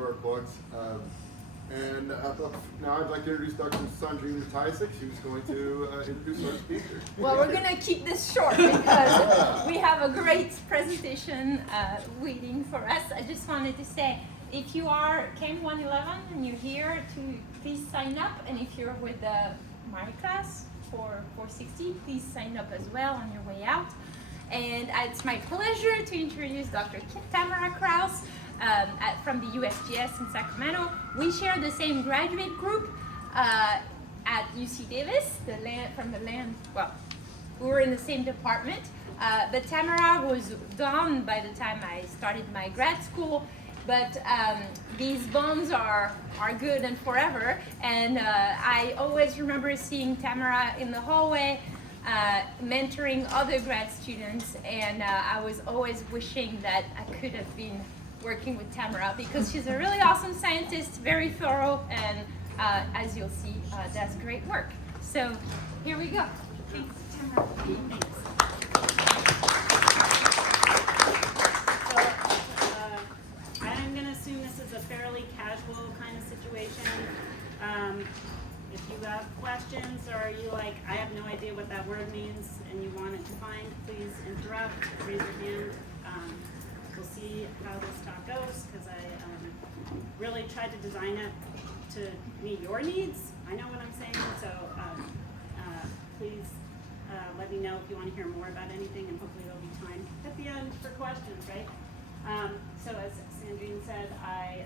of our books. And now I'd like to introduce Dr. Sandrine Tysick. She's going to introduce our speaker. Well, we're going to keep this short because we have a great presentation waiting for us. I just wanted to say, if you are Chem 111 and you're here, please sign up. And if you're with my class for 460, please sign up as well on your way out. And it's my pleasure to introduce Dr. Tamara Kraus from the USGS in Sacramento. We share the same graduate group at UC Davis, well, we were in the same department. But Tamara was done by the time I started my grad school. But these bonds are good and forever. And I always remember seeing Tamara in the hallway, mentoring other grad students, and I was always wishing that I could have been working with Tamara because she's a really awesome scientist, very thorough, and as you'll see, does great work. So here we go. Thanks, Tamara. Thanks. So I'm going to assume this is a fairly casual kind of situation. If you have questions or you I have no idea what that word means and you want it defined, please interrupt, raise your hand. We'll see how this talk goes because I really tried to design it to meet your needs. I know what I'm saying, so please let me know if you want to hear more about anything, and hopefully there'll be time at the end for questions, right? So as Sandrine said, I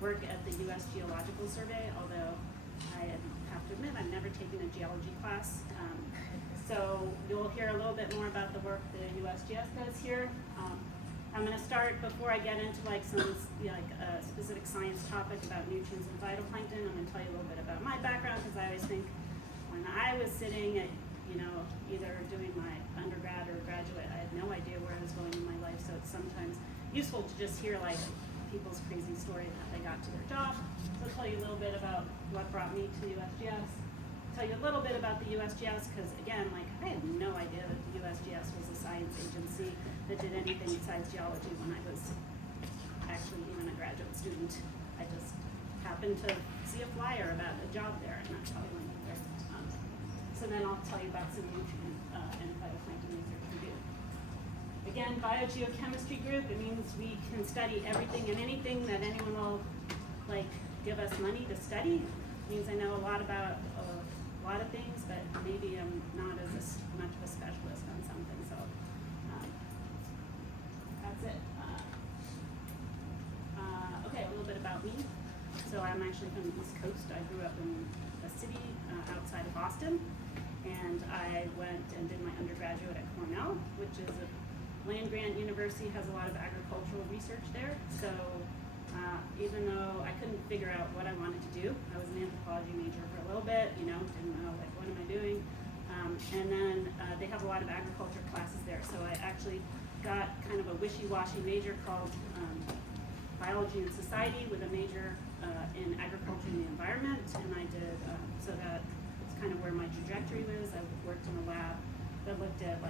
work at the US Geological Survey, although I have to admit I've never taken a geology class. So you'll hear a little bit more about the work the USGS does here. I'm going to start, before I get into some a specific science topic about nutrients and phytoplankton, I'm going to tell you a little bit about my background, because I always think when I was sitting at, either doing my undergrad or graduate, I had no idea where I was going in my life, so it's sometimes useful to just hear people's crazy story of how they got to their job. So I'll tell you a little bit about what brought me to USGS. Tell you a little bit about the USGS, because again, I had no idea that the USGS was a science agency that did anything besides geology when I was actually even a graduate student. I just happened to see a flyer about a job there, and that's how I went there. So then I'll tell you about some nutrient and phytoplankton research we do. Again, BioGeochemistry group, it means we can study everything and anything that anyone will give us money to study. It means I know a lot about a lot of things, but maybe I'm not as much of a specialist on something, so that's it. Okay, a little bit about me. So I'm actually from the East Coast. I grew up in a city outside of Boston, and I went and did my undergraduate at Cornell, which is a land-grant university, has a lot of agricultural research there. So even though I couldn't figure out what I wanted to do, I was an anthropology major for a little bit, didn't know what am I doing, and then they have a lot of agriculture classes there, so I actually got kind of a wishy-washy major called biology and society with a major in agriculture and the environment, and I did, so that's kind of where my trajectory was. I worked in a lab that looked at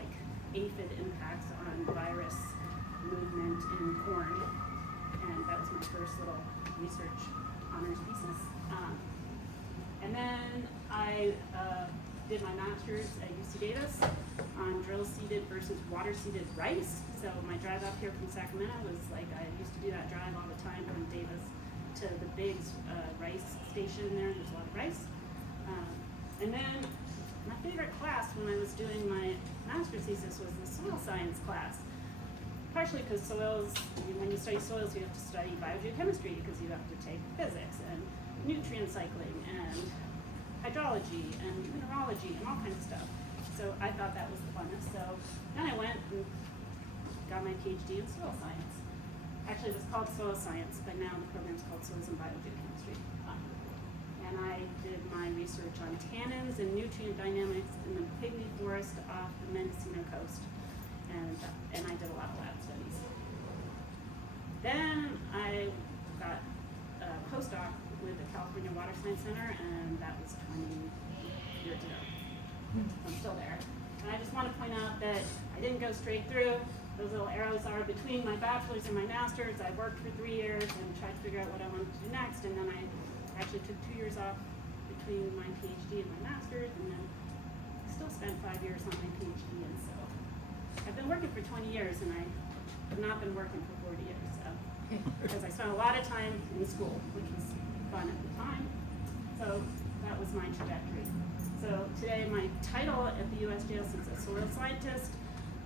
aphid impacts on virus movement in corn. And that was my first little research honors thesis. And then I did my master's at UC Davis on drill-seeded versus water-seeded rice. So my drive up here from Sacramento was I used to do that drive all the time from Davis to the big rice station there. There's a lot of rice. And then my favorite class when I was doing my master's thesis was the soil science class. Partially because soils, when you study soils, you have to study biogeochemistry because you have to take physics and nutrient cycling and hydrology and mineralogy and all kinds of stuff. So I thought that was the funnest. So then I went and got my PhD in soil science. Actually, it was called soil science, but now the program's called soils and biogeochemistry. And I did my research on tannins and nutrient dynamics in the pygmy forest off the Mendocino coast. And I did a lot of lab studies. Then I got a postdoc with the California Water Science Center, and that was 20 years ago. I'm still there. And I just want to point out that I didn't go straight through. Those little arrows are between my bachelor's and my master's. I worked for 3 years and tried wanted to do next, and then I actually took 2 years off between my PhD and my master's, and then still spent 5 years on my PhD, and so I've been working for 20 years, and I have not been working for 40 years, so because I spent a lot of time in school, which was fun at the time. So that was my trajectory. So today my title at the USGS is a soil scientist,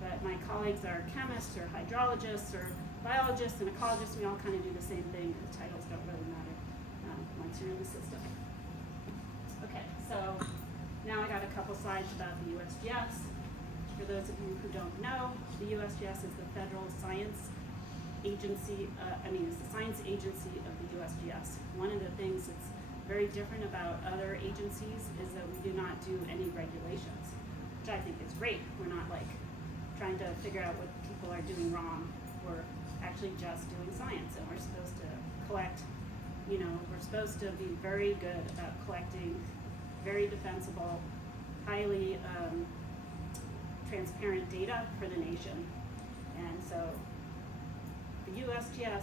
but my colleagues are chemists or hydrologists or biologists and ecologists. We all kind of do the same thing. The titles don't really matter once you're in the system. Okay, so now I got a couple slides about the USGS. For those of you who don't know, the USGS is the federal science agency, it's the science agency of the USGS. One of the things that's very different about other agencies is that we do not do any regulations, which I think is great. We're not like trying to figure out what people are doing wrong. We're actually just doing science, and we're supposed to collect, we're supposed to be very good about collecting very defensible, highly transparent data for the nation. And so the USGS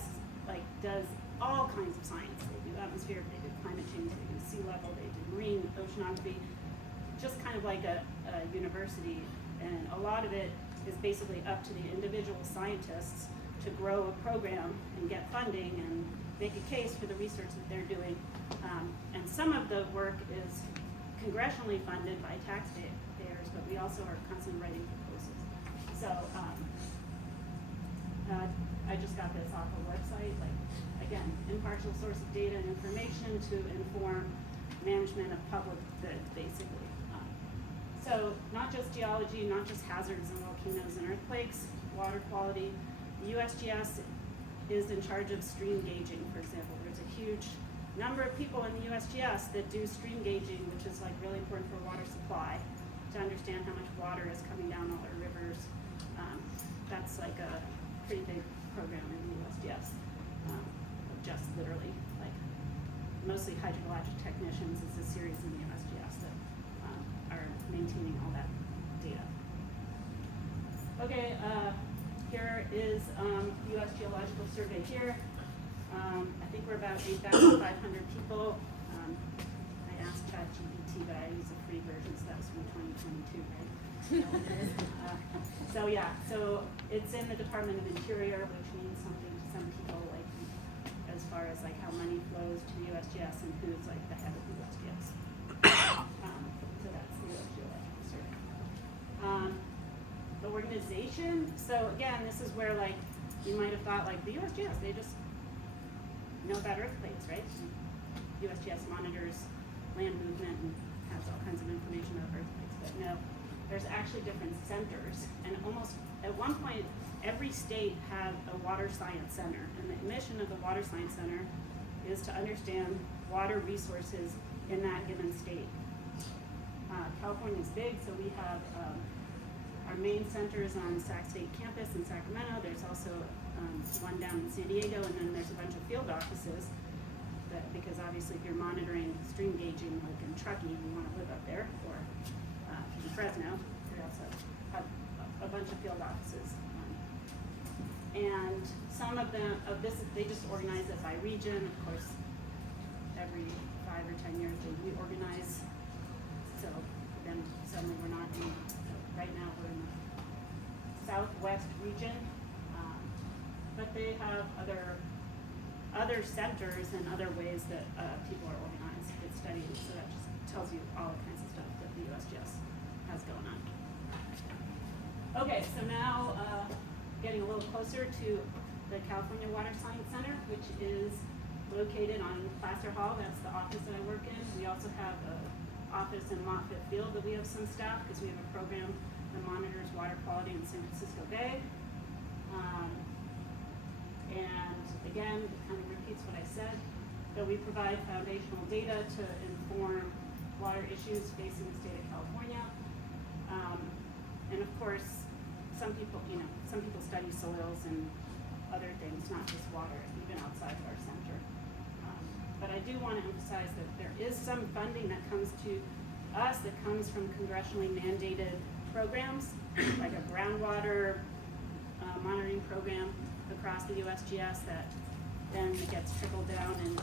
does all kinds of science. They do atmospheric, they do climate change, they do sea level, they do marine oceanography, just kind of like a university. And a lot of it is basically up to the individual scientists to grow a program and get funding and make a case for the research that they're doing. And some of the work is congressionally funded by taxpayers, but we also are constantly writing proposals. So I just got this off a website, again, impartial source of data and information to inform management of public good, basically. So not just geology, not just hazards and volcanoes and earthquakes, water quality. The USGS is in charge of stream gauging, for example. There's a huge number of people in the USGS that do stream gauging, which is really important for water supply, to understand how much water is coming down all our rivers. That's a pretty big program in the USGS. Just literally, mostly hydrologic technicians is a series in the USGS that are maintaining all that data. Okay, here is US Geological Survey here. I think we're about 8,500 people. I asked ChatGPT, but I use a free version, so that was from 2022, right? So yeah, so it's in the Department of Interior, which means something to some people, as far as how money flows to USGS and who's the head of the USGS. So that's the US Geological Survey. The organization, so again, this is where you might have thought the USGS, they just know about earthquakes, right? USGS monitors land movement and has all kinds of information about earthquakes, but no, there's actually different centers, and almost at one point every state had a water science center, and the mission of the water science center is to understand water resources in that given state. California is big, so we have our main center is on Sac State campus in Sacramento. There's also one down in San Diego, and then there's a bunch of field offices, because obviously if you're monitoring stream gauging in Truckee, you want to live up there, or in Fresno, we also have a bunch of field offices. And some of them, they just organize it by region. Of course, every 5 or 10 years they reorganize. So then suddenly we're not in, right now we're in the Southwest region. But they have other centers and other ways that people are organized to get studied. So that just tells you all kinds of stuff that the USGS has going on. Okay, so now getting a little closer to the California Water Science Center, which is located on Placer Hall. That's the office that I work in. We also have an office in Moffett Field that we have some staff, because we have a program that monitors water quality in San Francisco Bay. And again, it kind of repeats what I said, that we provide foundational data to inform water issues facing the state of California. And of course, some people study soils and other things, not just water, even outside of our center. But I do want to emphasize that there is some funding that comes to us that comes from congressionally mandated programs, like a groundwater monitoring program across the USGS that then it gets trickled down, and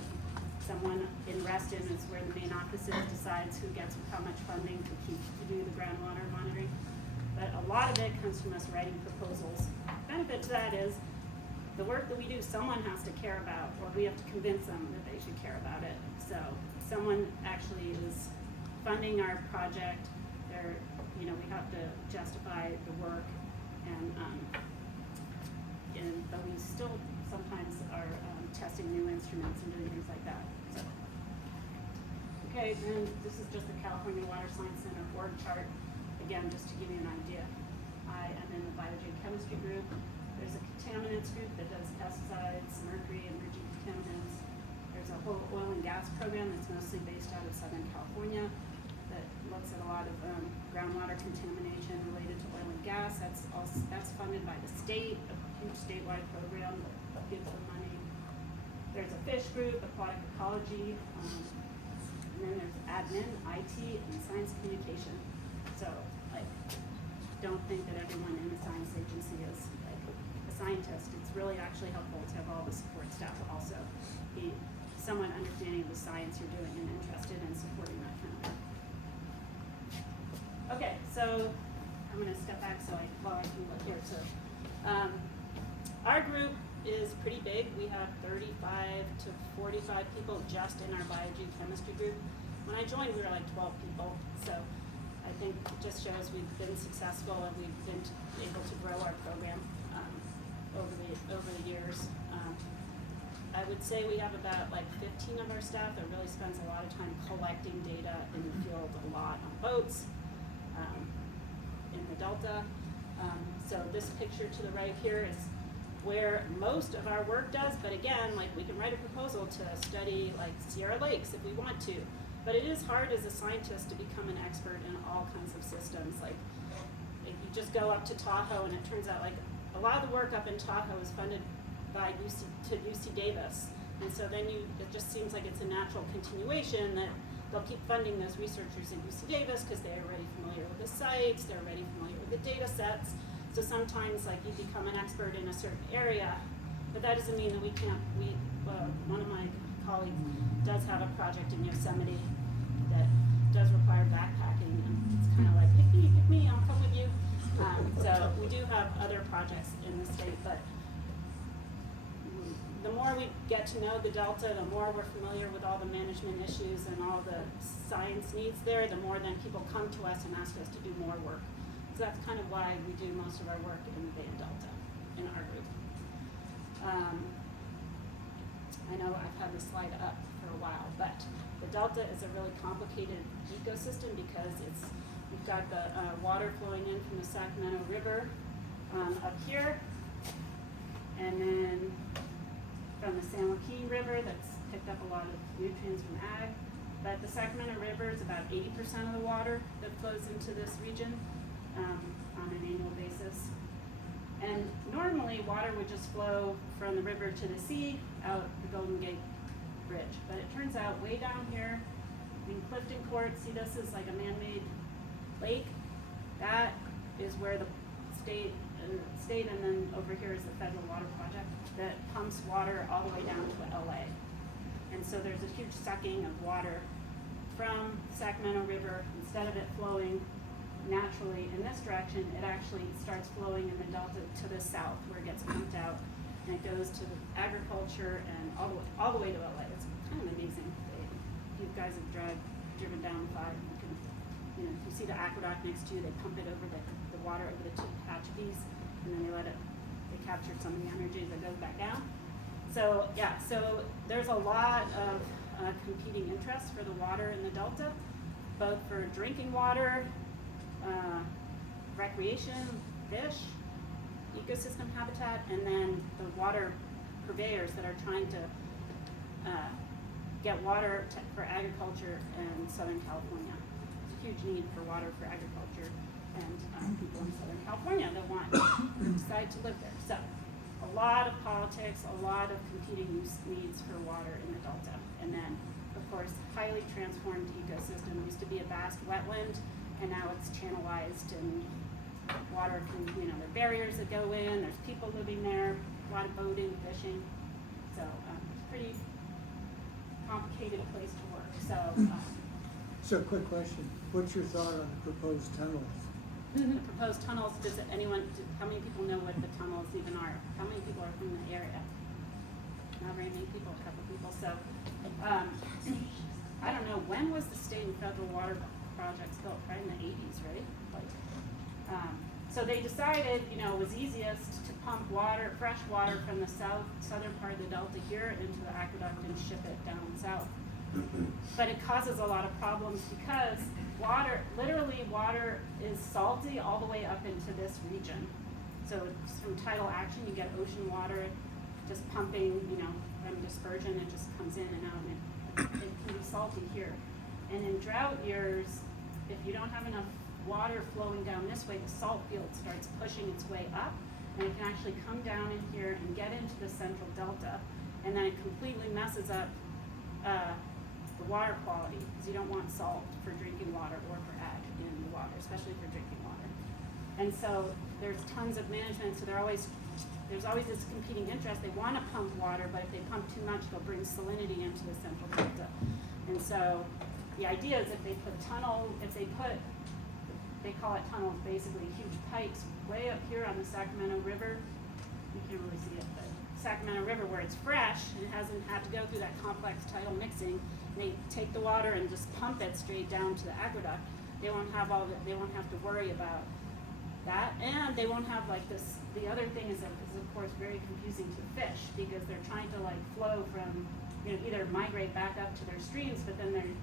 someone in Reston is where the main office is, decides who gets how much funding to do the groundwater monitoring. But a lot of it comes from us writing proposals. Benefit to that is the work that we do, someone has to care about, or we have to convince them that they should care about it. So someone actually is funding our project. They're, you know, we have to justify the work, and but we still sometimes are testing new instruments and doing things like that. So, okay, then this is just the California Water Science Center org chart. Again, just to give you an idea, I am in the BioGeochemistry group. There's a contaminants group that does pesticides, mercury, and emerging contaminants. There's a whole oil and gas program that's mostly based out of Southern California that looks at a lot of groundwater contamination related to oil and gas. That's funded by the state, a huge statewide program that gives them money. There's a fish group, aquatic ecology, and then there's admin, IT, and science communication. So, like, don't think that everyone in the science agency is like a scientist. It's really actually helpful to have all the support staff also be somewhat understanding of the science you're doing and interested in supporting that kind of work. Okay, so I'm going to step back so I can look here. So, our group is pretty big. We have 35 to 45 people just in our biogeochemistry group. When I joined, we were like 12 people. So I think it just shows we've been successful and we've been able to grow our program over the years. I would say we have about like 15 of our staff that really spends a lot of time collecting data in the field, a lot on boats, in the Delta. So this picture to the right here is where most of our work does, but again, like we can write a proposal to study like Sierra Lakes if we want to. But it is hard as a scientist to become an expert in all kinds of systems. Like, if you just go up to Tahoe, and it turns out like a lot of the work up in Tahoe is funded by UC Davis, and so then it just seems like it's a natural continuation that they'll keep funding those researchers at UC Davis because they're already familiar with the sites, they're already familiar with the data sets. So sometimes like you become an expert in a certain area, but that doesn't mean that we can't. One of my colleagues does have a project in Yosemite that does require backpacking, and it's kind of like, pick me, I'll come with you. So we do have other projects in the state, but the more we get to know the Delta, the more we're familiar with all the management issues and all the science needs there, the more then people come to us and ask us to do more work. So that's kind of why we do most of our work in the Bay and Delta in our group. I know I've had this slide up for a while, but the Delta is a really complicated ecosystem because we've got the water flowing in from the Sacramento River up here, and then from the San Joaquin River that's picked up a lot of nutrients from ag. But the Sacramento River is about 80% of the water that flows into this region on an annual basis. And normally water would just flow from the river to the sea out the Golden Gate Bridge. But it turns out way down here in Clifton Court, see this is like a man-made lake. That is where the state and then over here is the federal water project that pumps water all the way down to LA. And so there's a huge sucking of water from Sacramento River. Instead of it flowing naturally in this direction, it actually starts flowing in the Delta to the south where it gets pumped out, and it goes to the agriculture and all the way to LA. It's kind of amazing. You guys have driven down 5. You see the aqueduct next to you. They pump it over the water over the two Apaches, and then they capture some of the energy that goes back down. So yeah, so there's a lot of competing interests for the water in the Delta, both for drinking water, recreation, fish, ecosystem habitat, and then the water purveyors that are trying to get water for agriculture in Southern California. There's a huge need for water for agriculture, and people in Southern California that decide to live there. So a lot of politics, a lot of competing needs for water in the Delta. And then, of course, highly transformed ecosystem. It used to be a vast wetland, and now it's channelized, and water can, there are barriers that go in, there's people living there, a lot of boating, fishing. So pretty complicated place to work. So, So, quick question. What's your thought on the proposed tunnels? the proposed tunnels, how many people know what the tunnels even are? How many people are from the area? Not very many people, a couple people. So, I don't know, when was the state and federal water projects built? Right in the 80s, right? So they decided, you know, it was easiest to pump water, fresh water from the southern part of the delta here into the aqueduct and ship it down south. But it causes a lot of problems because water, literally water is salty all the way up into this region. So from tidal action, you get ocean water just pumping, you know, from dispersion, it just comes in and out, and it can be salty here. And in drought years, if you don't have enough water flowing down this way, the salt field starts pushing its way up, and it can actually come down in here and get into the central delta, and then it completely messes up the water quality, because you don't want salt for drinking water or for ag in the water, especially for drinking water. And so there's tons of management, so there's always this competing interest. They want to pump water, but if they pump too much, they'll bring salinity into the central delta. And so the idea is if they put they call it tunnels, basically huge pipes way up here on the Sacramento River. You can't really see it, but Sacramento River where it's fresh and it hasn't had to go through that complex tidal mixing. And they take the water and just pump it straight down to the aqueduct. They won't have they won't have to worry about that, and they won't have like this. The other thing is of course very confusing to fish because they're trying to like flow from, you know, either migrate back up to their streams, but then they're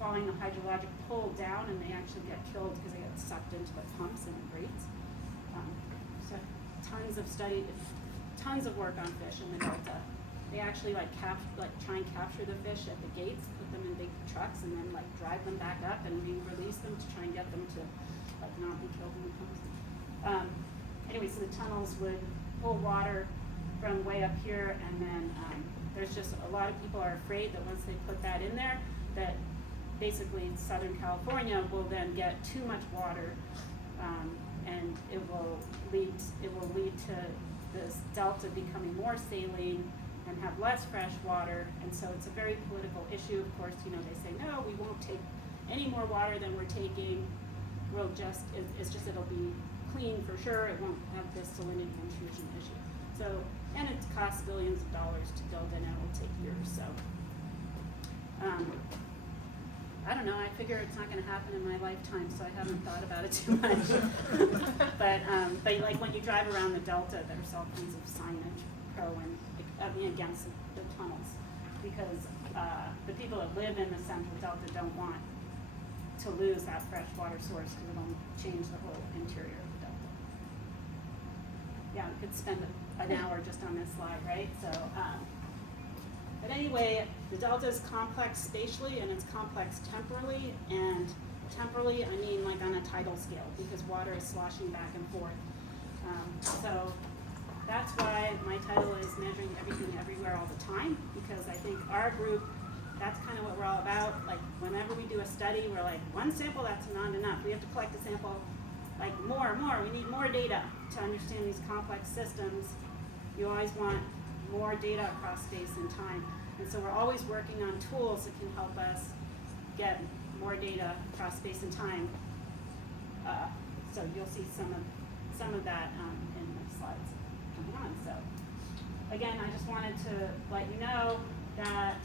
following the hydrologic pull down and they actually get killed because they get sucked into the pumps and the grates. So tons of work on fish in the delta. They actually try and capture the fish at the gates, put them in big trucks, and then like drive them back up and re-release them to try and get them to like not be killed in the pumps. Anyway, so the tunnels would pull water from way up here, and then there's just a lot of people are afraid that once they put that in there, that basically Southern California will then get too much water, and it will lead to this delta becoming more saline and have less fresh water. And so it's a very political issue. Of course, you know, they say no, we won't take any more water than we're taking. It'll be clean for sure. It won't have this salinity intrusion issue. So, and it costs billions of dollars to build, and it will take years. So. I don't know, I figure it's not going to happen in my lifetime, so I haven't thought about it too much. but like when you drive around the delta, there's all kinds of signage pro and against the tunnels, because the people that live in the central delta don't want to lose that fresh water source because it'll change the whole interior of the delta. Yeah, we could spend an hour just on this slide, right? So. But anyway, the delta is complex spatially and it's complex temporally, and temporally I mean like on a tidal scale because water is sloshing back and forth. So that's why my title is Measuring Everything Everywhere All the Time, because I think our group, that's kind of what we're all about. Like whenever we do a study, we're like, one sample, that's not enough. We have to collect a sample, like more, we need more data to understand these complex systems. You always want more data across space and time. And so we're always working on tools that can help us get more data across space and time. So you'll see some of that in the slides coming on. So again, I just wanted to let you know that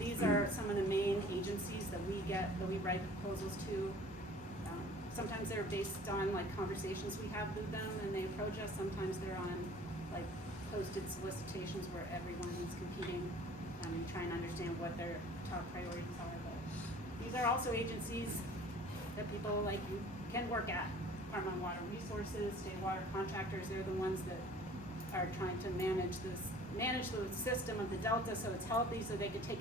these are some of the main agencies that we write proposals to. Sometimes they're based on like conversations we have with them and they approach us. Sometimes they're on like posted solicitations where everyone is competing and trying to understand what their top priorities are. But these are also agencies that people like you can work at. Department of Water Resources, state water contractors, they're the ones that are trying to manage the system of the delta so it's healthy, so they can take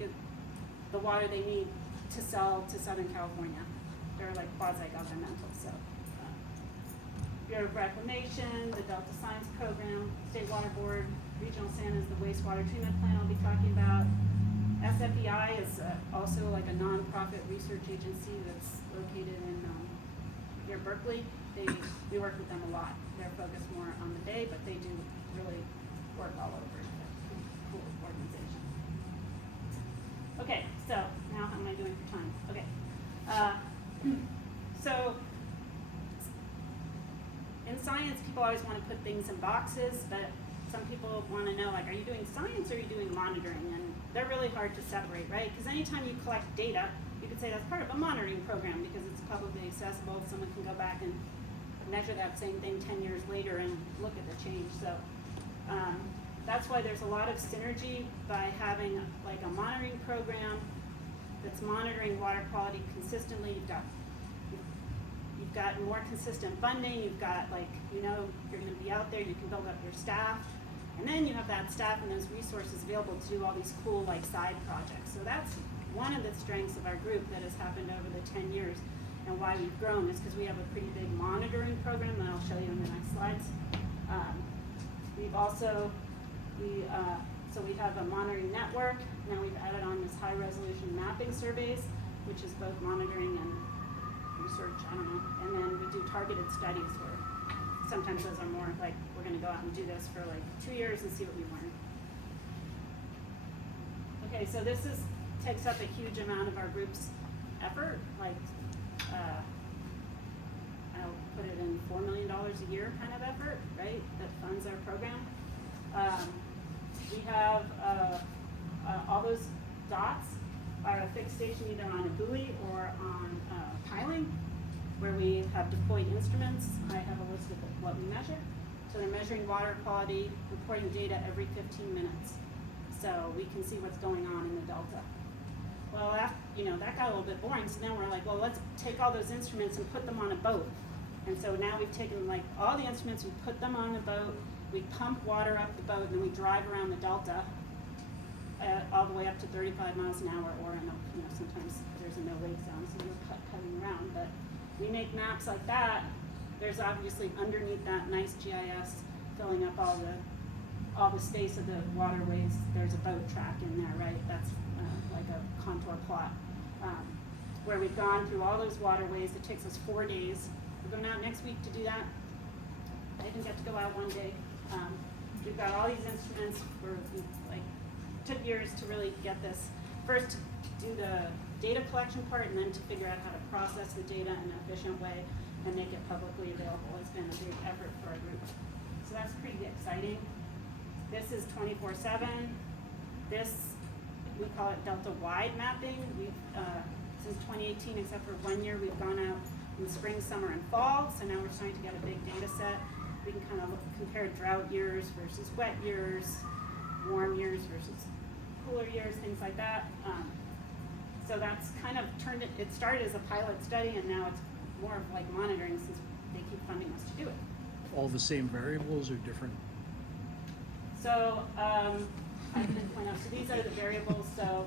the water they need to sell to Southern California. They're like quasi-governmental. So Bureau of Reclamation, the Delta Science Program, State Water Board, Regional San is the wastewater treatment plant I'll be talking about. SFEI is also like a nonprofit research agency that's located in near Berkeley. We work with them a lot. They're focused more on the day, but they do really work all over. Cool organization. science, people always want to put things in boxes, but some people want to know, like, are you doing science or are you doing monitoring? And they're really hard to separate, right? Because anytime you collect data, you could say that's part of a monitoring program because it's publicly accessible. Someone can go back and measure that same thing 10 years later and look at the change. So that's why there's a lot of synergy by having like a monitoring program that's monitoring water quality consistently. You've got more consistent funding. You've got, like, you know, you're going to be out there. You can build up your staff, and then you have that staff and those resources available to do all these cool, like, side projects. So that's one of the strengths of our group that has happened over the 10 years, and why we've grown is because we have a pretty big monitoring program that I'll show you in the next slides. We've also so we have a monitoring network. Now we've added on this high resolution mapping surveys, which is both monitoring and research, I don't know. And then we do targeted studies where sometimes those are more like, we're gonna go out and do this for like 2 years and see what we learn. Okay, so this takes up a huge amount of our group's effort. Like, I'll put it in $4 million a year kind of effort, right? That funds our program. We have all those dots are a fixed station either on a buoy or on piling, where we have deployed instruments. I have a list of what we measure. So they're measuring water quality, reporting data every 15 minutes. So we can see what's going on in the delta. Well, that got a little bit boring. So then we're like, well, let's take all those instruments and put them on a boat. And so now we've taken like all the instruments, we put them on a boat, we pump water up the boat, and then we drive around the delta all the way up to 35 miles an hour, or sometimes there's a no wake zone, so you're cutting around. But we make maps like that. There's obviously underneath that nice GIS filling up all the space of the waterways. There's a boat track in there, right? That's like a contour plot where we've gone through all those waterways. It takes us 4 days. We're going out next week to do that. I didn't get to go out one day. We've got all these instruments. Took years to really get this. First, do the data collection part, and then to figure out how to process the data in an efficient way and make it publicly available. It's been a big effort for our group. So that's pretty exciting. This is 24/7. This, we call it delta-wide mapping. We've, since 2018, except for 1 year, we've gone out in spring, summer, and fall. So now we're starting to get a big data set. We can kind of compare drought years versus wet years, warm years versus cooler years, things like that. So that's kind of it started as a pilot study, and now it's more of like monitoring since they keep funding us to do it. All the same variables or different? So I can point out, so these are the variables. So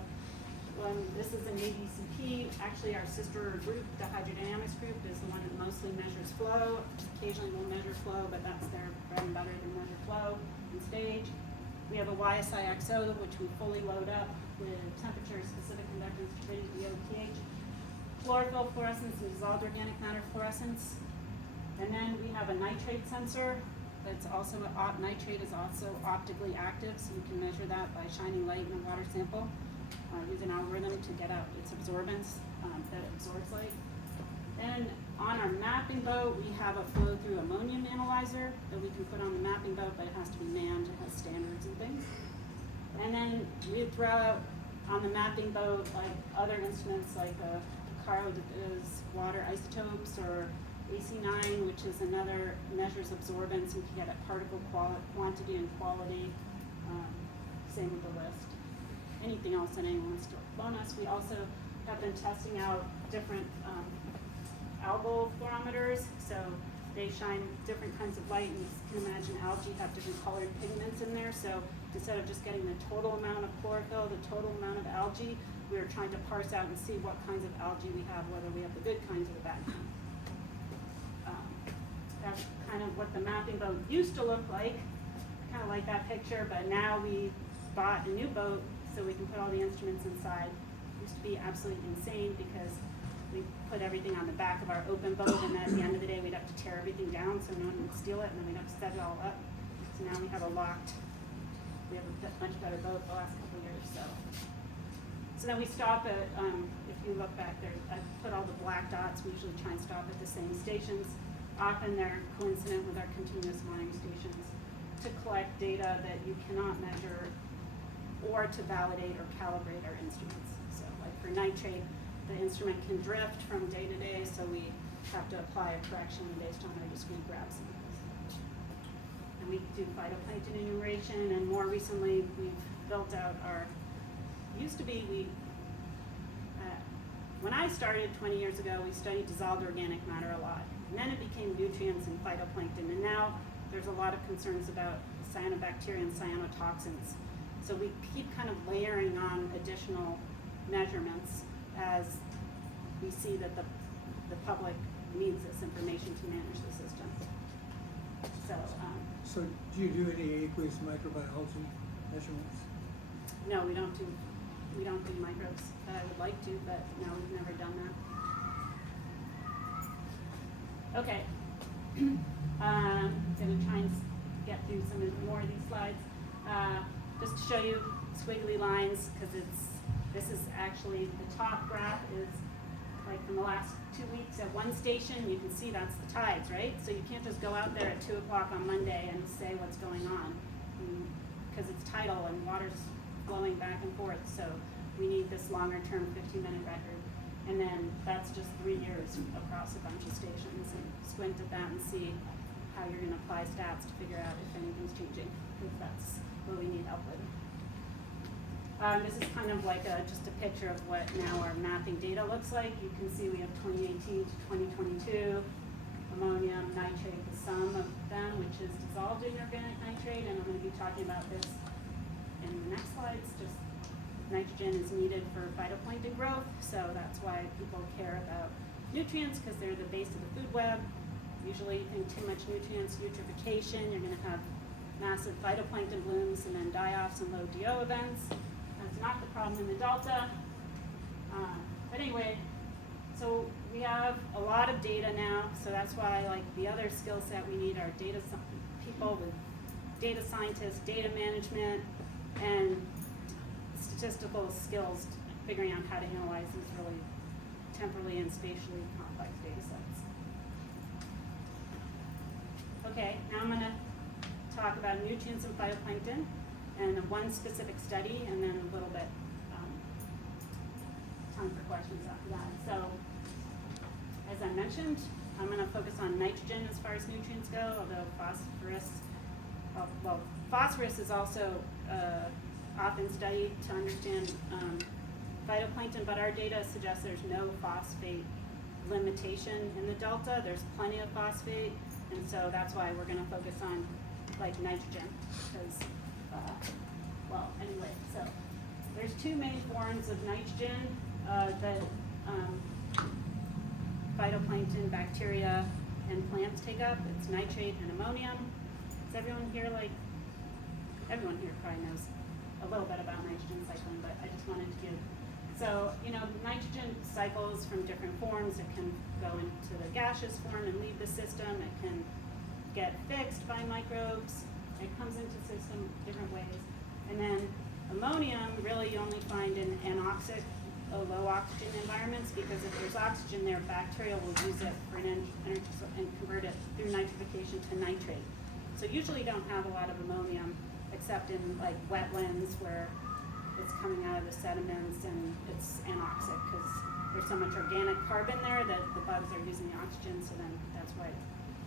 this is an ADCP. Actually, our sister group, the hydrodynamics group, is the one that mostly measures flow. Occasionally we'll measure flow, but that's their bread and butter, to measure flow and stage. We have a YSIXO, which we fully load up with temperature-specific conductance, turbidity, pH, chlorophyll fluorescence, and dissolved organic matter fluorescence. And then we have a nitrate sensor. That's also nitrate is also optically active, so you can measure that by shining light in a water sample. Use an algorithm to get out its absorbance that it absorbs light. And on our mapping boat, we have a flow-through ammonium analyzer that we can put on the mapping boat, but it has to be manned. It has standards and things. And then we throw out on the mapping boat like other instruments like Caro that does water isotopes, or AC9, which is another measures absorbance. You can get at particle quantity and quality. Same with the list. Anything else that anyone wants to loan us. We also have been testing out different algal fluorometers, so they shine different kinds of light, and you can imagine algae have different colored pigments in there. So instead of just getting the total amount of chlorophyll, the total amount of algae, we are trying to parse out and see what kinds of algae we have, whether we have the good kinds or the bad kinds. That's kind of what the mapping boat used to look like. I kind of like that picture, but now we bought a new boat so we can put all the instruments inside. It used to be absolutely insane because we put everything on the back of our open boat, and then at the end of the day we'd have to tear everything down so no one would steal it, and then we'd have to set it all up. So now we have a much better boat the last couple of years. So then we stop at, if you look back there, I put all the black dots. We usually try and stop at the same stations. often they're coincident with our continuous monitoring stations to collect data that you cannot measure or to validate or calibrate our instruments. So like for nitrate, the instrument can drift from day to day, so we have to apply a correction based on our discrete grab samples. And we do phytoplankton enumeration, and more recently we've built out our, when I started 20 years ago, we studied dissolved organic matter a lot. And then it became nutrients and phytoplankton, and now there's a lot of concerns about cyanobacteria and cyanotoxins. So we keep kind of layering on additional measurements as we see that the public needs this information to manage the system. So do you do any aqueous microbiology measurements? No, we don't do microbes. I would like to, but no, we've never done that. Okay. I'm gonna try and get through some more of these slides. Just to show you squiggly lines, because this is actually, the top graph is like from the last 2 weeks at one station. You can see that's the tides, right? So you can't just go out there at 2 o'clock on Monday and say what's going on, because it's tidal and water's flowing back and forth. So we need this longer term 15-minute record. And then that's just 3 years across a bunch of stations, and squint at that and see how you're going to apply stats to figure out if anything's changing, because that's what we need help with. This is kind of like just a picture of what now our mapping data looks like. You can see we have 2018 to 2022, ammonium, nitrate, the sum of them, which is dissolved in organic nitrate, and I'm going to be talking about this in the next slides. Just nitrogen is needed for phytoplankton growth, so that's why people care about nutrients, because they're the base of the food web. Usually you think too much nutrients, eutrophication, you're going to have massive phytoplankton blooms and then die-offs and low DO events. That's not the problem in the delta. But anyway, so we have a lot of data now, so that's why like the other skill set we need are people with data scientists, data management, and statistical skills, figuring out how to analyze these really temporally and spatially complex data sets. Okay, now I'm going to talk about nutrients and phytoplankton and one specific study, and then a little bit time for questions after that. So, as I mentioned, I'm going to focus on nitrogen as far as nutrients go, although phosphorus, well, phosphorus is also often studied to understand phytoplankton, but our data suggests there's no phosphate limitation in the delta. There's plenty of phosphate, and so that's why we're going to focus on like nitrogen, because, well, anyway, so there's two main forms of nitrogen that phytoplankton, bacteria, and plants take up. It's nitrate and ammonium. Is everyone here everyone here probably knows a little bit about nitrogen cycling, but I just wanted to give, so, nitrogen cycles from different forms. It can go into the gaseous form and leave the system. It can get fixed by microbes. It comes into the system different ways. And then ammonium, really you only find in anoxic, low oxygen environments, because if there's oxygen there, bacteria will use it for an energy and convert it through nitrification to nitrate. So usually you don't have a lot of ammonium, except in like wetlands where it's coming out of the sediments and it's anoxic because there's so much organic carbon there that the bugs are using the oxygen, so then that's why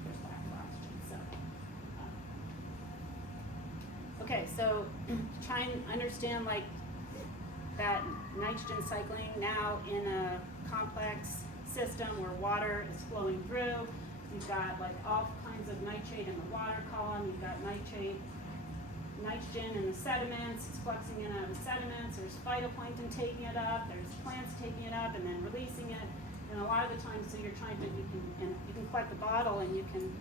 there's lack of oxygen. So, okay, so try and understand like that nitrogen cycling now in a complex system where water is flowing through. You've got like all kinds of nitrate in the water column. You've got nitrogen in the sediments. It's fluxing in and out of the sediments. There's phytoplankton taking it up. There's plants taking it up and then releasing it. And a lot of the times, so you're trying to, you can collect the bottle and you can,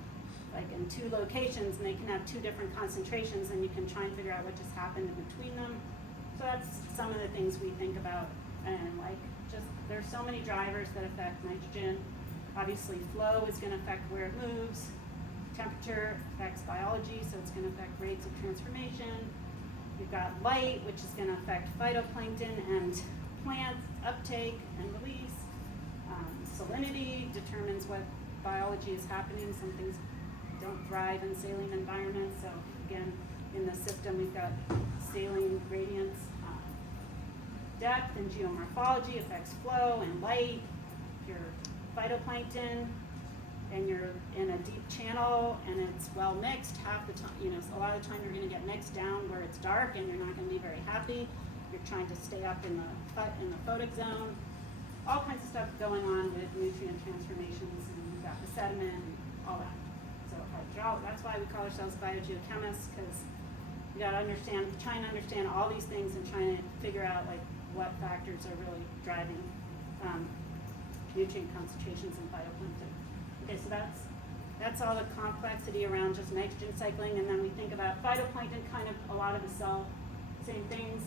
like in two locations, and they can have two different concentrations, and you can try and figure out what just happened in between them. So that's some of the things we think about, and like just there's so many drivers that affect nitrogen. Obviously, flow is going to affect where it moves. Temperature affects biology, so it's going to affect rates of transformation. You've got light, which is going to affect phytoplankton and plant uptake and release. Salinity determines what biology is happening. Some things don't thrive in saline environments. So again, in the system, we've got saline gradients, depth and geomorphology affects flow and light. Your phytoplankton, and you're in a deep channel and it's well mixed, half the time, you know, a lot of the time you're going to get mixed down where it's dark and you're not going to be very happy. You're trying to stay up in the photic zone. All kinds of stuff going on with nutrient transformations, and you've got the sediment and all that. So that's why we call ourselves biogeochemists, because you got to understand, trying to understand all these things and trying to figure out like what factors are really driving nutrient concentrations in phytoplankton. Okay, so that's all the complexity around just nitrogen cycling, and then we think about phytoplankton, kind of a lot of the same things.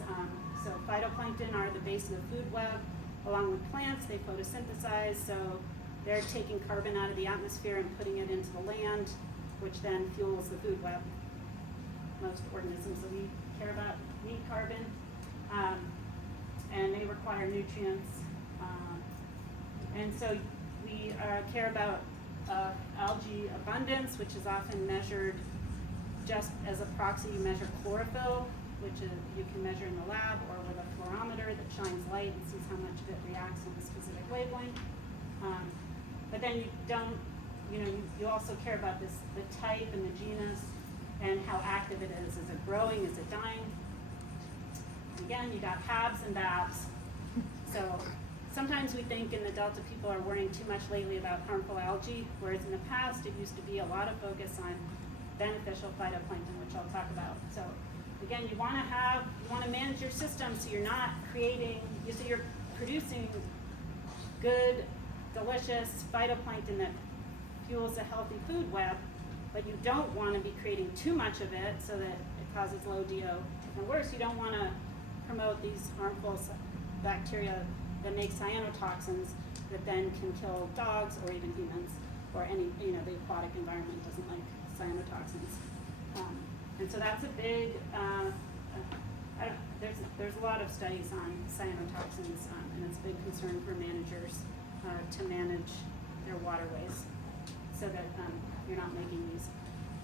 So phytoplankton are the base of the food web. Along with plants, they photosynthesize, so they're taking carbon out of the atmosphere and putting it into the land, which then fuels the food web. Most organisms that we care about need carbon, and they require nutrients. And so we care about algae abundance, which is often measured just as a proxy. You measure chlorophyll, which you can measure in the lab, or with a fluorometer that shines light and sees how much of it reacts on a specific wavelength. But then you don't, you also care about the type and the genus and how active it is. Is it growing? Is it dying? Again, you got haves and haves. So sometimes we think in the Delta people are worrying too much lately about harmful algae, whereas in the past it used to be a lot of focus on beneficial phytoplankton, which I'll talk about. So again, you want to manage your system so you're not so you're producing good, delicious phytoplankton that fuels a healthy food web, but you don't want to be creating too much of it so that it causes low DO. And worse, you don't want to promote these harmful bacteria that make cyanotoxins that then can kill dogs or even humans, or any, the aquatic environment doesn't like cyanotoxins. And so that's a big, there's a lot of studies on cyanotoxins, and it's a big concern for managers to manage their waterways so that you're not making these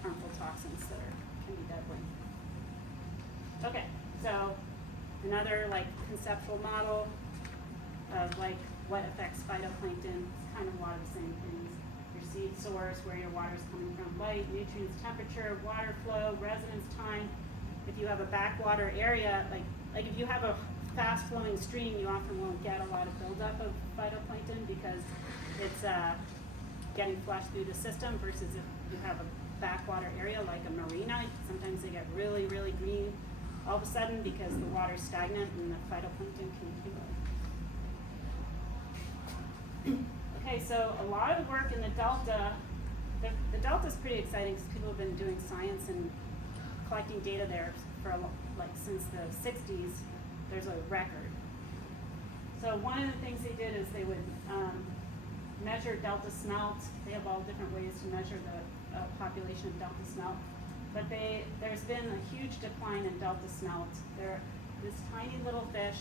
harmful toxins that can be deadly. Okay, so another conceptual model of what affects phytoplankton. It's kind of a lot of the same things. Your seed source, where your water is coming from, light, nutrients, temperature, water flow, residence time. If you have a backwater area, like if you have a fast flowing stream, you often won't get a lot of buildup of phytoplankton because it's getting flushed through the system, versus if you have a backwater area like a marina, sometimes they get really, really green all of a sudden because the water's stagnant and the phytoplankton can accumulate. Okay, so a lot of work in the Delta. The Delta is pretty exciting because people have been doing science and collecting data there for since the 60s. There's a record. So one of the things they did is they would measure Delta smelt. They have all different ways to measure the population of Delta smelt. But there's been a huge decline in Delta smelt. They're this tiny little fish,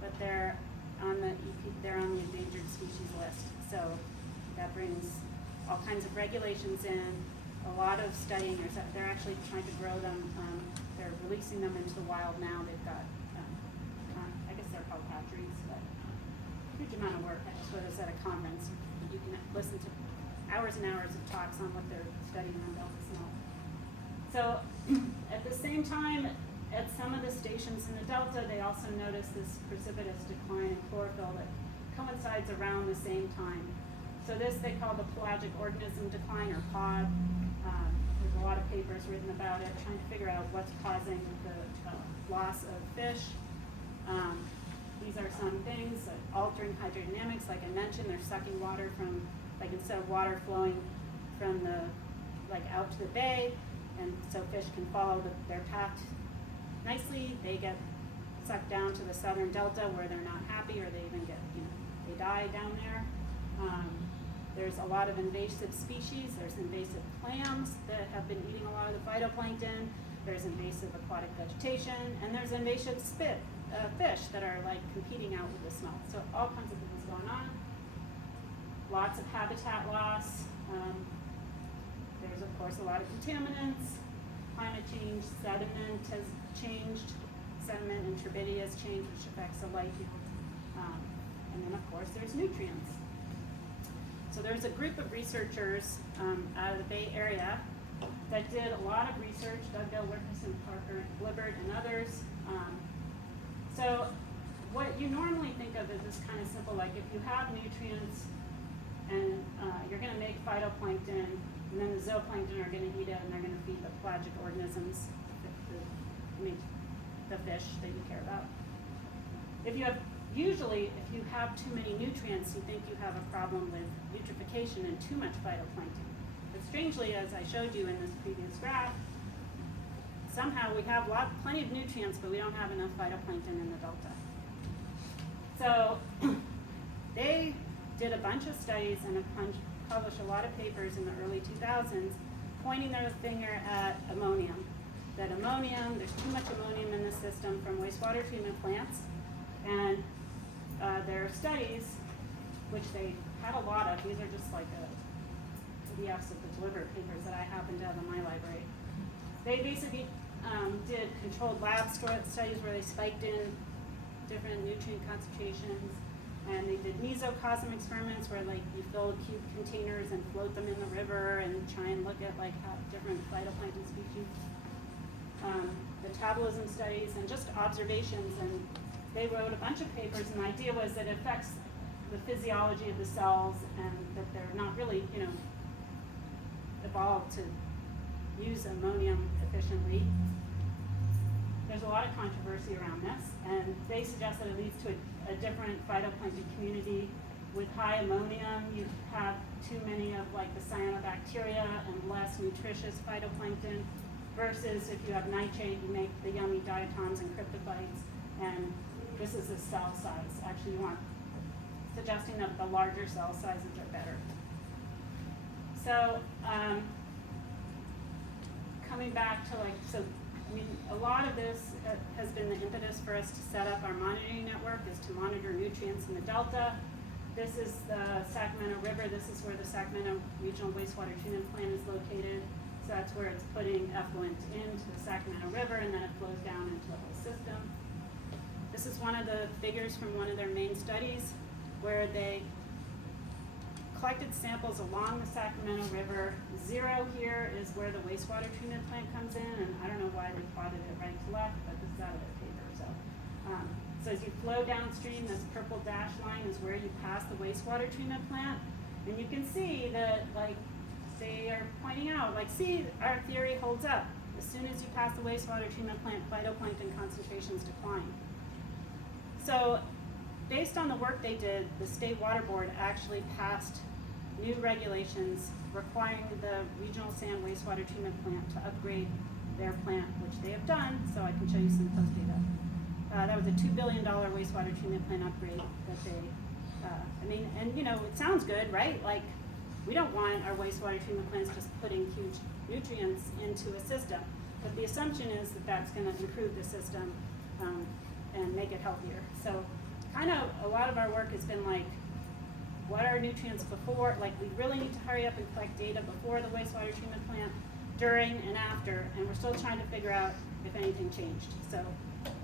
but they're on the endangered species list. So that brings all kinds of regulations in, a lot of studying. They're actually trying to grow them. They're releasing them into the wild now. They've got, I guess they're called hatcheries, but huge amount of work. I just was at a conference. You can listen to hours and hours of talks on what they're studying on Delta smelt. So at the same time, at some of the stations in the Delta, they also noticed this precipitous decline in chlorophyll that coincides around the same time. So this they call the pelagic organism decline, or POD. There's a lot of papers written about it, trying to figure out what's causing the loss of fish. These are some things, altering hydrodynamics, like I mentioned. They're sucking water from, instead of water flowing from the, out to the bay, and so fish can follow their path nicely. They get sucked down to the southern delta where they're not happy, or they even get, they die down there. There's a lot of invasive species. There's invasive clams that have been eating a lot of the phytoplankton. There's invasive aquatic vegetation, and there's invasive fish that are competing out with the smelt. So all kinds of things going on. lots of habitat loss. There's of course a lot of contaminants, climate change, sediment has changed, sediment and turbidity has changed, which affects the life. And then of course there's nutrients. So there's a group of researchers out of the Bay Area that did a lot of research, Doug Wilkerson, Parker Blibbert, and others. So what you normally think of is this kind of simple, like if you have nutrients and you're going to make phytoplankton, and then the zooplankton are going to eat it, and they're going to feed the pelagic organisms, the fish that you care about. Usually, if you have too many nutrients, you think you have a problem with eutrophication and too much phytoplankton. But strangely, as I showed you in this previous graph, somehow we have plenty of nutrients, but we don't have enough phytoplankton in the delta. So they did a bunch of studies and have published a lot of papers in the early 2000s pointing their finger at ammonium. That ammonium, there's too much ammonium in the system from wastewater treatment plants. And their studies, which they had a lot of, these are just like PDFs of the delivered papers that I happen to have in my library. They basically did controlled lab studies where they spiked in different nutrient concentrations, and they did mesocosm experiments where like you fill cube containers and float them in the river and try and look at like how different phytoplankton species, metabolism studies, and just observations. And they wrote a bunch of papers, and the idea was that it affects the physiology of the cells and that they're not really, evolved to use ammonium efficiently. There's a lot of controversy around this, and they suggest that it leads to a different phytoplankton community. With high ammonium, you have too many of like the cyanobacteria and less nutritious phytoplankton, versus if you have nitrate, you make the yummy diatoms and cryptophytes, and this is the cell size. Actually, you want suggesting that the larger cell sizes are better. So coming back to a lot of this has been the impetus for us to set up our monitoring network, is to monitor nutrients in the delta. This is the Sacramento River. This is where the Sacramento Regional Wastewater Treatment Plant is located. So that's where it's putting effluent into the Sacramento River, and then it flows down into the whole system. This is one of the figures from one of their main studies where they collected samples along the Sacramento River. 0 here is where the wastewater treatment plant comes in, and I don't know why they plotted it right to left, but this is out of their paper. So as you flow downstream, this purple dashed line is where you pass the wastewater treatment plant, and you can see that they are pointing out, see, our theory holds up. As soon as you pass the wastewater treatment plant, phytoplankton concentrations decline. So based on the work they did, the State Water Board actually passed new regulations requiring the regional sand wastewater treatment plant to upgrade their plant, which they have done, so I can show you some post data. That was a $2 billion wastewater treatment plant upgrade that they, it sounds good, right? We don't want our wastewater treatment plants just putting huge nutrients into a system, but the assumption is that that's going to improve the system and make it healthier. So a lot of our work has been what are nutrients before, we really need to hurry up and collect data before the wastewater treatment plant, during and after, and we're still trying to figure out if anything changed. So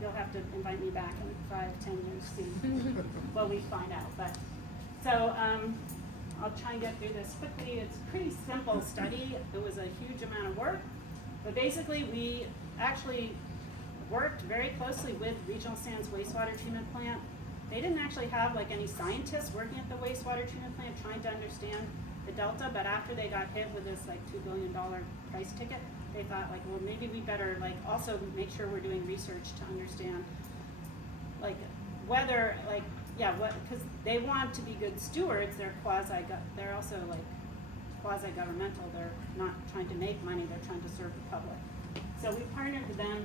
you'll have to invite me back in 5-10 years to see what we find out. But so I'll try and get through this quickly. It's a pretty simple study. It was a huge amount of work, but basically we actually worked very closely with Regional Sands wastewater treatment plant. They didn't actually have any scientists working at the wastewater treatment plant trying to understand the delta, but after they got hit with this $2 billion price ticket, they thought well, maybe we better also make sure we're doing research to understand whether because they want to be good stewards. They're they're also quasi-governmental. They're not trying to make money, they're trying to serve the public. So we partnered with them,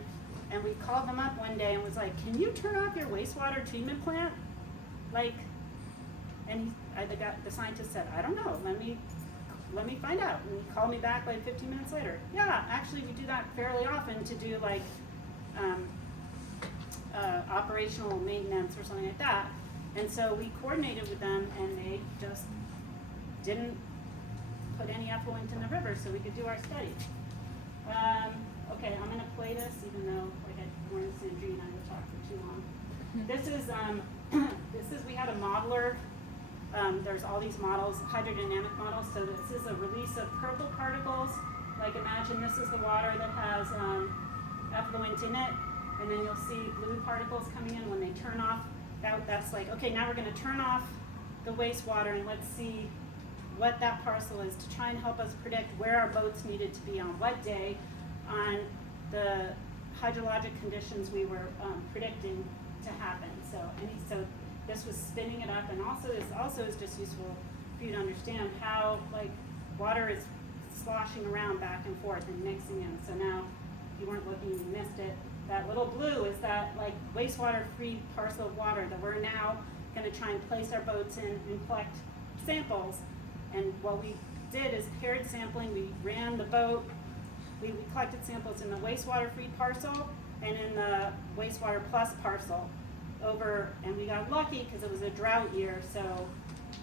and we called them up one day and was like, can you turn off your wastewater treatment plant? And the scientist said, I don't know, let me find out. And he called me back 15 minutes later. Yeah, actually we do that fairly often to do operational maintenance or something like that. And so we coordinated with them, and they just didn't put any effluent in the river so we could do our study. Okay, I'm gonna play this even though like I warned Sandrine and I would talk for too long. This is we had a modeler. There's all these models, hydrodynamic models. So this is a release of purple particles. Like imagine this is the water that has effluent in it, and then you'll see blue particles coming in when they turn off. That's like, okay, now we're gonna turn off the wastewater and let's see what that parcel is to try and help us predict where our boats needed to be on what day on the hydrologic conditions we were predicting to happen. So this was spinning it up, and also this also is just useful for you to understand how like water is sloshing around back and forth and mixing in. So now, if you weren't looking, you missed it. That little blue is that like wastewater-free parcel of water that we're now going to try and place our boats in and collect samples. And what we did is paired sampling. We ran the boat. We collected samples in the wastewater-free parcel and in the wastewater plus parcel over, and we got lucky because it was a drought year, so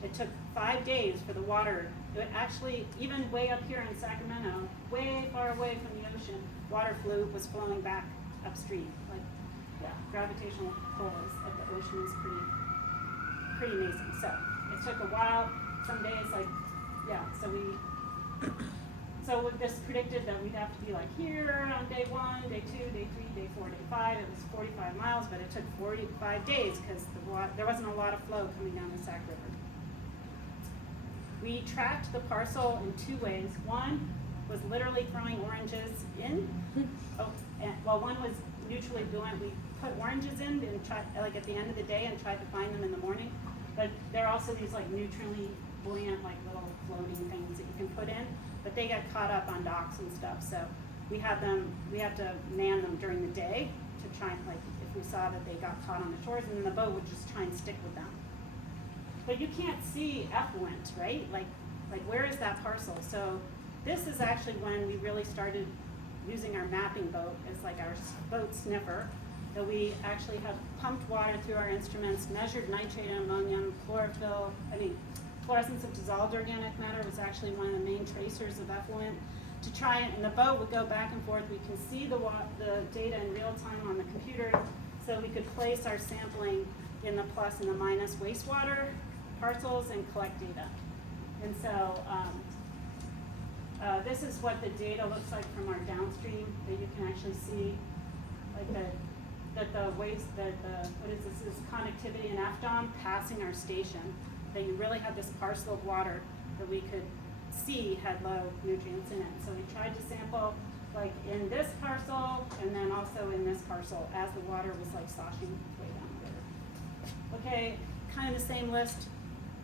it took 5 days for the water. It actually, even way up here in Sacramento, way far away from the ocean, water was flowing back upstream. Like, yeah, gravitational pulls of the ocean is pretty amazing. So it took a while, some days, like, yeah, so this predicted that we'd have to be like here on day 1, day 2, day 3, day 4, day 5. It was 45 miles, but it took 45 days because there wasn't a lot of flow coming down the Sac River. We tracked the parcel in 2 ways. One was literally throwing oranges in. One was neutrally buoyant. We put oranges in and tried, like at the end of the day, and tried to find them in the morning. But there are also these like neutrally buoyant, like little floating things that you can put in. But they get caught up on docks and stuff, so we had to man them during the day to try and, like, if we saw that they got caught on the shores, and then the boat would just try and stick with them. But you can't see effluent, right? Like where is that parcel? So this is actually when we really started using our mapping boat as like our boat sniffer. That we actually have pumped water through our instruments, measured nitrate and ammonium, fluorescence of dissolved organic matter was actually one of the main tracers of effluent. To try it, and the boat would go back and forth. We can see the data in real time on the computer, so we could place our sampling in the plus and the minus wastewater parcels and collect data. And so this is what the data looks like from our downstream, that you can actually see, like this is connectivity and FDOM passing our station. That you really had this parcel of water that we could see had low nutrients in it. So we tried to sample like in this parcel and then also in this parcel as the water was like sloshing way down the river. Okay, kind of the same list,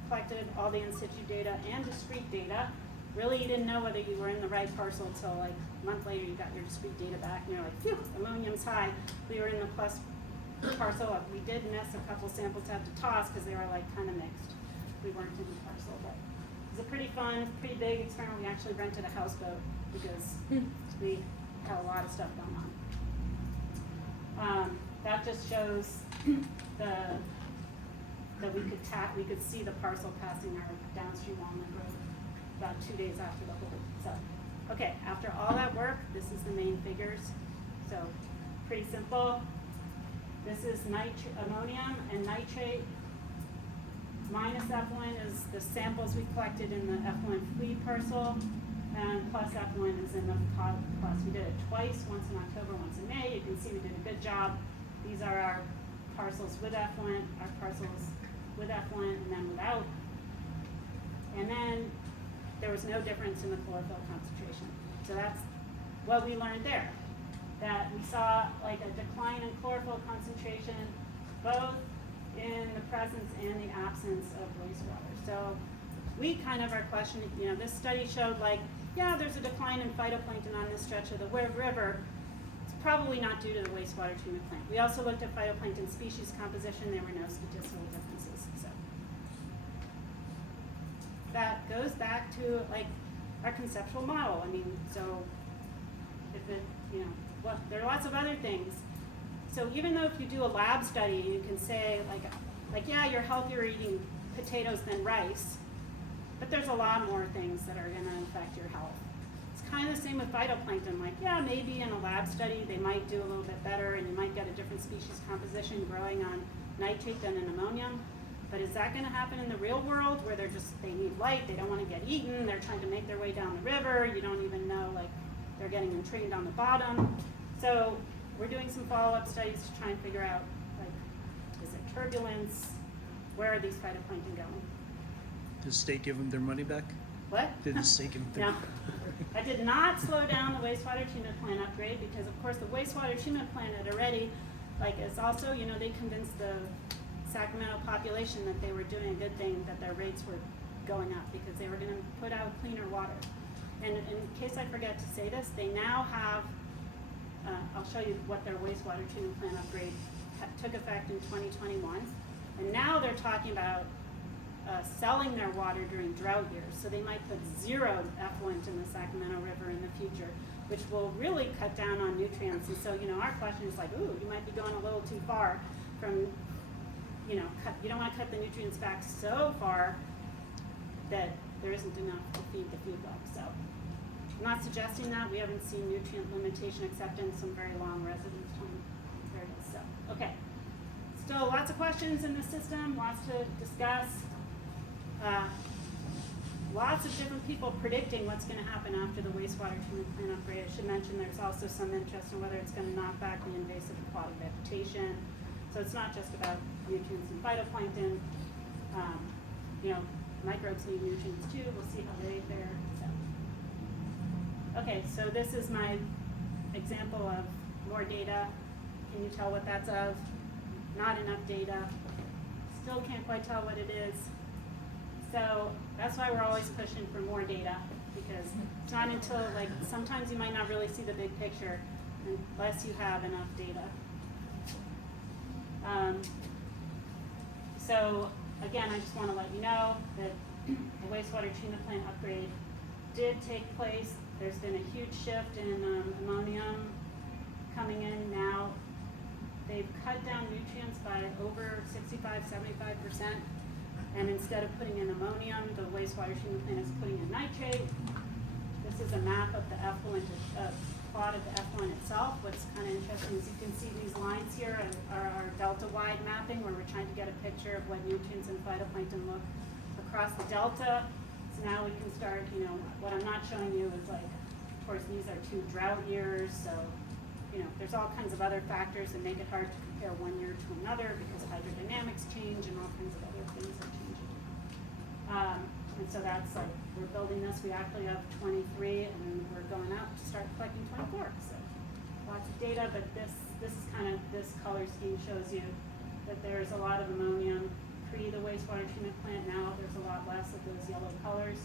collected all the in situ data and discrete data. Really, you didn't know whether you were in the right parcel until like a month later you got your discrete data back and you're like, phew, ammonium's high. We were in the plus parcel. We did miss a couple samples to have to toss because they were like kind of mixed. We weren't in the parcel, but it was a pretty fun, pretty big experiment. We actually rented a houseboat because we had a lot of stuff going on. That just shows that we could see the parcel passing our downstream Walnut Road about 2 days after the hold. So, okay, after all that work, this is the main figures. So, pretty simple. This is ammonium and nitrate. Minus effluent is the samples we collected in the effluent-free parcel, and plus effluent is in the plus. We did it twice, once in October, once in May. You can see we did a good job. These are our parcels with effluent, our parcels with effluent, and then without. And then there was no difference in the chlorophyll concentration. So that's what we learned there. That we saw like a decline in chlorophyll concentration, both in the presence and the absence of wastewater. So we kind of are questioning, this study showed like, yeah, there's a decline in phytoplankton on this stretch of the river. It's probably not due to the wastewater treatment plant. We also looked at phytoplankton species composition. There were no statistical differences. So that goes back to like our conceptual model. I mean, so if it, there are lots of other things. So even though if you do a lab study, you can say like yeah, you're healthier eating potatoes than rice, But there's a lot more things that are going to affect your health. It's kind of the same with phytoplankton. Like, yeah, maybe in a lab study they might do a little bit better, and you might get a different species composition growing on nitrate than in ammonium. But is that going to happen in the real world, where they need light, they don't want to get eaten, they're trying to make their way down the river, you don't even know, like, they're getting entrained on the bottom. So we're doing some follow-up studies to try and figure out, like, is it turbulence? Where are these phytoplankton going? Did the state give them their money back? What? Did the state give them their No. I did not slow down the wastewater treatment plant upgrade, because of course the wastewater treatment plant had already, like, it's also, you know, they convinced the Sacramento population that they were doing a good thing, that their rates were going up because they were going to put out cleaner water. And in case I forget to say this, they now have, I'll show you what their wastewater treatment plant upgrade took effect in 2021. And now they're talking about selling their water during drought years. So they might put 0 effluent in the Sacramento River in the future, which will really cut down on nutrients. And so, you know, our question is like, ooh, you might be going a little too far from, you know, you don't want to cut the nutrients back so far that there isn't enough to feed the food web. So I'm not suggesting that. We haven't seen nutrient limitation except in some very long residence time. There it is. So, okay. Still lots of questions in the system, lots to discuss. Lots of different people predicting what's going to happen after the wastewater treatment plant upgrade. I should mention there's also some interest in whether it's going to knock back the invasive aquatic vegetation. So it's not just about nutrients and phytoplankton. You know, microbes need nutrients too. We'll see how they fare. So. Okay, so this is my example of more data. Can you tell what that's of? Not enough data. Still can't quite tell what it is. So that's why we're always pushing for more data, because it's not until, like, sometimes you might not really see the big picture unless you have enough data. So again, I just want to let you know that the wastewater treatment plant upgrade did take place. There's been a huge shift in ammonium coming in now. They've cut down nutrients by over 65–75%. And instead of putting in ammonium, the wastewater treatment plant is putting in nitrate. This is a map of the effluent, plot of the effluent itself. What's kind of interesting is you can see these lines here are our delta-wide mapping, where we're trying to get a picture of what nutrients and phytoplankton look across the delta. So now we can start, you know, what I'm not showing you is, like, of course, these are 2 drought years, so, you know, there's all kinds of other factors that make it hard to compare one year to another, because hydrodynamics change and all kinds of other things are changing. And so that's, like, we're building this. We actually have 23, and then we're going out to start collecting 24. So lots of data, but this is kind of, this color scheme shows you that there's a lot of ammonium pre the wastewater treatment plant. Now there's a lot less of those yellow colors.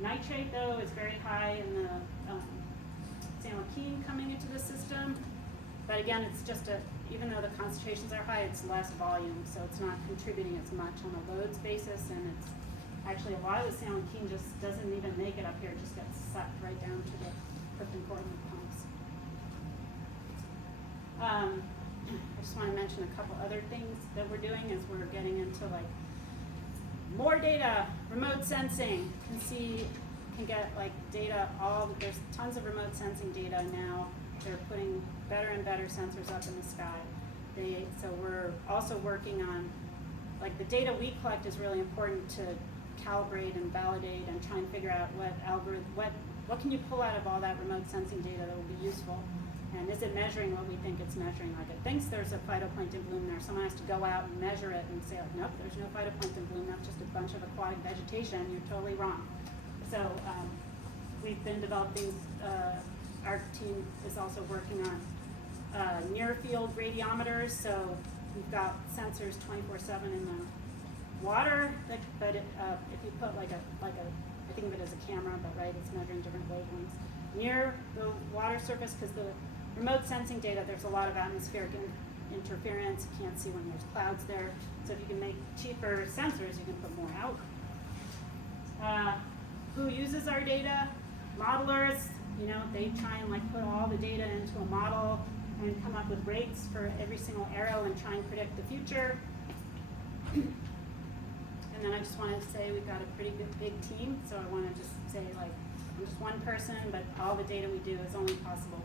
Nitrate, though, is very high in the San Joaquin coming into the system. But again, it's just even though the concentrations are high, it's less volume, so it's not contributing as much on a loads basis, and it's actually a lot of the San Joaquin just doesn't even make it up here, it just gets sucked right down to the Clifton Portland pumps. I just want to mention a couple other things that we're doing as we're getting into, like, more data, remote sensing. Can get, like, data, there's tons of remote sensing data now. They're putting better and better sensors up in the sky. So we're also working on, like, the data we collect is really important to calibrate and validate and try and figure out what can you pull out of all that remote sensing data that will be useful. And is it measuring what we think it's measuring? Like, it thinks there's a phytoplankton bloom there. Someone has to go out and measure it and say, like, nope, there's no phytoplankton bloom. That's just a bunch of aquatic vegetation. You're totally wrong. So we've been developing, our team is also working on near-field radiometers. So we've got sensors 24/7 in the water, but if you put like a, I think of it as a camera, but right, it's measuring different wavelengths near the water surface, because the remote sensing data, there's a lot of atmospheric interference. You can't see when there's clouds there. So if you can make cheaper sensors, you can put more out. Who uses our data? Modelers. You know, they try and, like, put all the data into a model and come up with rates for every single arrow and try and predict the future. And then I just wanted to say we've got a pretty good big team, so I want to just say like I'm just one person, but all the data we do is only possible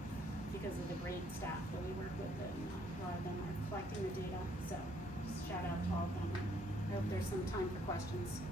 because of the great staff that we work with, and a lot of them are collecting the data. So just shout out to all of them. I hope there's some time for questions.